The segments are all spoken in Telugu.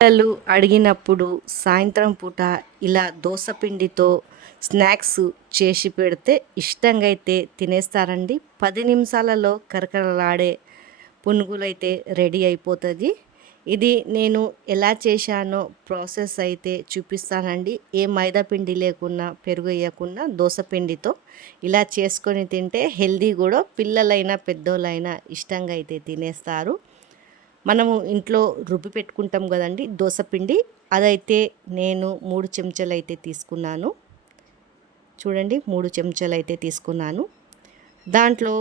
పిల్లలు అడిగినప్పుడు సాయంత్రం పూట ఇలా దోస పిండితో స్నాక్స్ చేసి పెడితే ఇష్టంగా అయితే తినేస్తారండి. 10 నిమిషాలలో కరకరలాడే పునుగులైతే రెడీ అయిపోతుంది. ఇది నేను ఎలా చేశానో ప్రాసెస్ అయితే చూపిస్తానండి. ఏ మైదా పిండి లేకున్నా, పెరుగు వేయకుండా దోస పిండితో ఇలా చేసుకొని తింటే హెల్దీ కూడా. పిల్లలైనా పెద్దోళ్ళైనా ఇష్టంగా అయితే తినేస్తారు. మనము ఇంట్లో రుబ్బి పెట్టుకుంటాం కదండి దోసపిండి, అదైతే నేను 3 చెంచాలు అయితే తీసుకున్నాను. చూడండి 3 చెంచాలు అయితే తీసుకున్నాను. దాంట్లో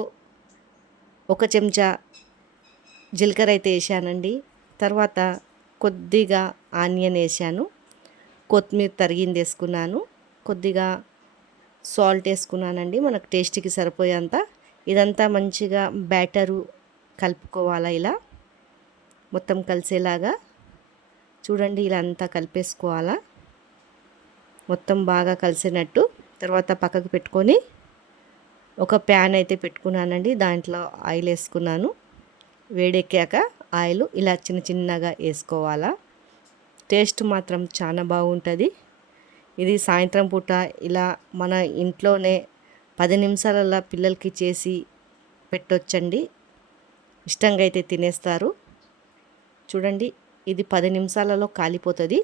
1 చెంచా జీలకర్ర అయితే వేసానండి. తర్వాత కొద్దిగా ఆనియన్ వేసాను, కొత్తిమీర తరిగింది వేసుకున్నాను, కొద్దిగా సాల్ట్ వేసుకున్నానండి మనకు టేస్ట్కి సరిపోయేంత. ఇదంతా మంచిగా బ్యాటరు కలుపుకోవాలా, ఇలా మొత్తం కలిసేలాగా. చూడండి ఇలా అంతా కలిపేసుకోవాలా, మొత్తం బాగా కలిసినట్టు. తర్వాత పక్కకు పెట్టుకొని ఒక ప్యాన్ అయితే పెట్టుకున్నానండి. దాంట్లో ఆయిల్ వేసుకున్నాను. వేడెక్కాక ఆయిల్ ఇలా చిన్న చిన్నగా వేసుకోవాలా. టేస్ట్ మాత్రం చాలా బాగుంటుంది. ఇది సాయంత్రం పూట ఇలా మన ఇంట్లోనే 10 నిమిషాలలో పిల్లలకి చేసి పెట్టొచ్చండి. ఇష్టంగా అయితే తినేస్తారు. చూడండి ఇది 10 నిమిషాలలో కాలిపోతుంది.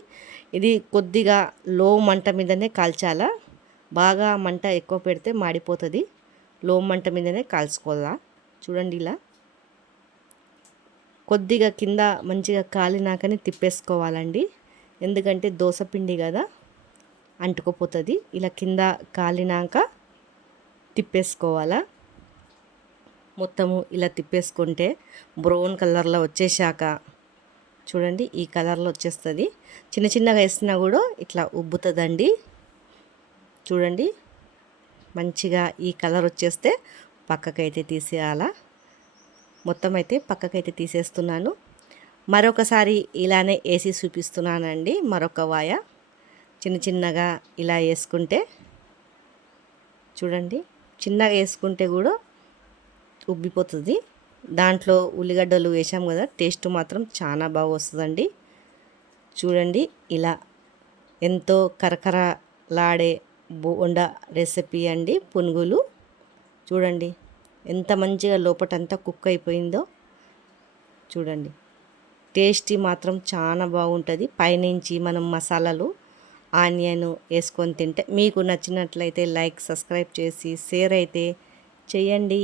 ఇది కొద్దిగా లో మంట మీదనే కాల్చాలా, బాగా మంట ఎక్కువ పెడితే మాడిపోతుంది. లో మంట మీదనే కాల్చుకోవాలా. చూడండి ఇలా కొద్దిగా కింద మంచిగా కాలినాకనే తిప్పేసుకోవాలండి. ఎందుకంటే దోస పిండి కదా, అంటుకుపోతుంది. ఇలా కింద కాలినాక తిప్పేసుకోవాలా. మొత్తము ఇలా తిప్పేసుకుంటే బ్రౌన్ కలర్లో వచ్చేసాక చూడండి ఈ కలర్లో వచ్చేస్తుంది. చిన్న చిన్నగా వేసినా కూడా ఇట్లా ఉబ్బుతుందండి. చూడండి మంచిగా ఈ కలర్ వచ్చేస్తే పక్కకైతే తీసేయాలా. మొత్తం అయితే పక్కకైతే తీసేస్తున్నాను. మరొకసారి ఇలానే వేసి చూపిస్తున్నానండి. మరొక వాయ చిన్న చిన్నగా ఇలా వేసుకుంటే చూడండి, చిన్నగా వేసుకుంటే కూడా ఉబ్బిపోతుంది. దాంట్లో ఉల్లిగడ్డలు వేసాం కదా, టేస్ట్ మాత్రం చాలా బాగా వస్తుందండి. చూడండి ఇలా ఎంతో కరకరలాడే బోండా రెసిపీ అండి పునుగులు. చూడండి ఎంత మంచిగా లోపటంతా కుక్ అయిపోయిందో. చూడండి టేస్టీ మాత్రం చాలా బాగుంటుంది. పైనుంచి మనం మసాలాలు ఆనియన్ వేసుకొని తింటే మీకు నచ్చినట్లయితే లైక్, సబ్స్క్రైబ్ చేసి షేర్ అయితే చేయండి.